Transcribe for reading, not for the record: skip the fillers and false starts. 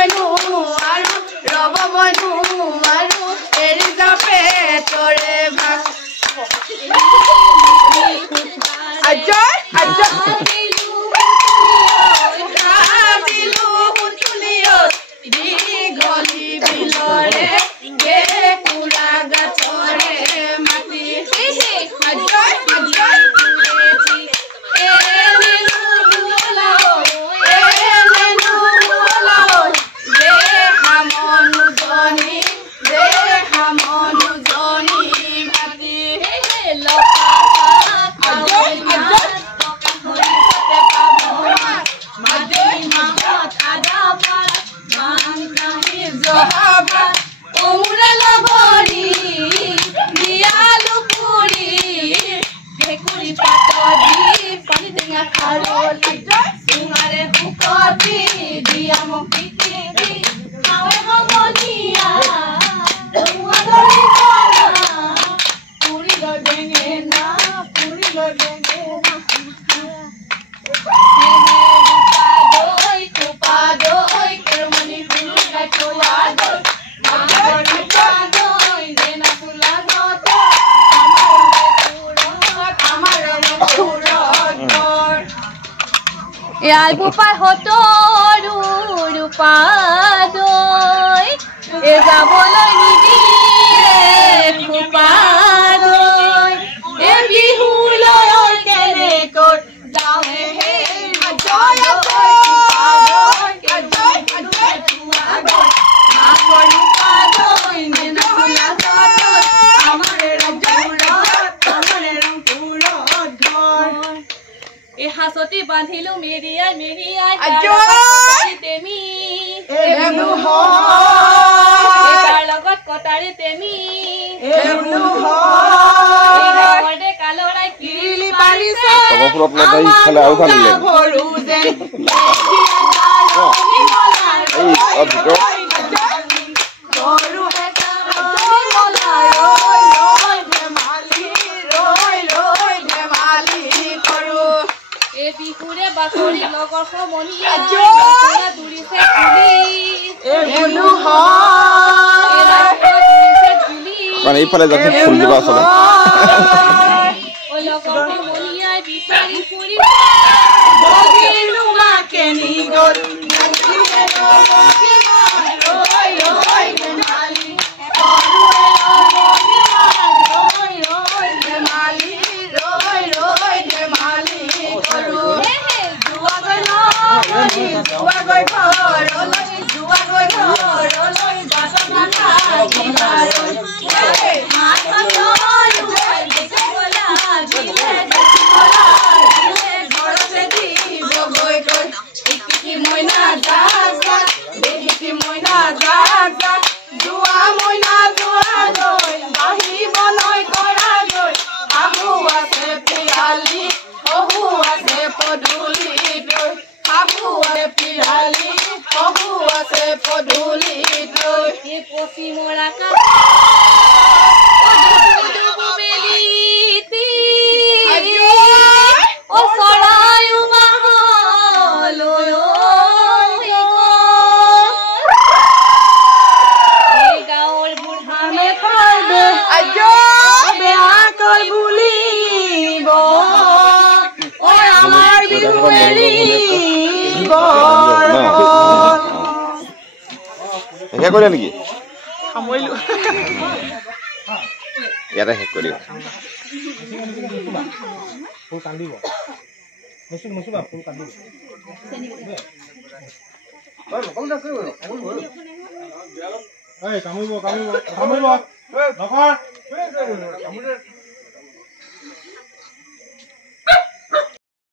মইনো আৰু ৰব মইনো আৰু এৰি যাপে তৰে ভাগ আজয় আজয় দিলু হুতুলিও দি গলি বিলৰে গে কুৰা গাছৰে মাটি আজয় আজয় ইয়াৰ গোপাল হতৰু ৰূপাদৈ এ যাবলৈ নিদিয়ে খোপাদৈ এ বিহুলৈ কেনেকৈ যাওঁহে হে আজয় আজয় আজয় আজয় আমাৰ ৰূপাদৈ নেনাখোলা ঘৰ আমাৰ ৰংপুৰত ঘৰ এ হাসতি বাঁধিলো মেৰিয়াই মেৰিয়াই আজয় তেমি এমু হয় এটাৰ লগত কটাৰে তেমি এমু হয় এটাৰে কালৰাই কিলি পালিছে তগপুৰত লদাই খালে আউ খালিলে ভৰু যে এই অবিটো ভৰু এটা মলাই ৰৈ ৰৈ ধেমালি ৰৈ ৰৈ ধেমালি কৰো এ বিহুৰে বাকৰি লগৰ সমনীয়া দুৰিছে গুলি এ বুলু হয় এ দুৰিছে গুলি মানে ইফালে যাতে ফুল দিবা আসলে ও লগৰ সমনীয়া বিচাৰি ফুৰিছে বগিলু মাকে নি গল নাচিলে ৰৈ ৰৈ ধেমালি হেক কৰিলা নেকি সামৰিলো ইয়াতে হেক কৰিবা ফুল কান্দিব মেচিন মুছিবা ফুল কান্দিব ওই কম দা কই এই কামুৰিব কামুৰিব কামুৰিব নকৰ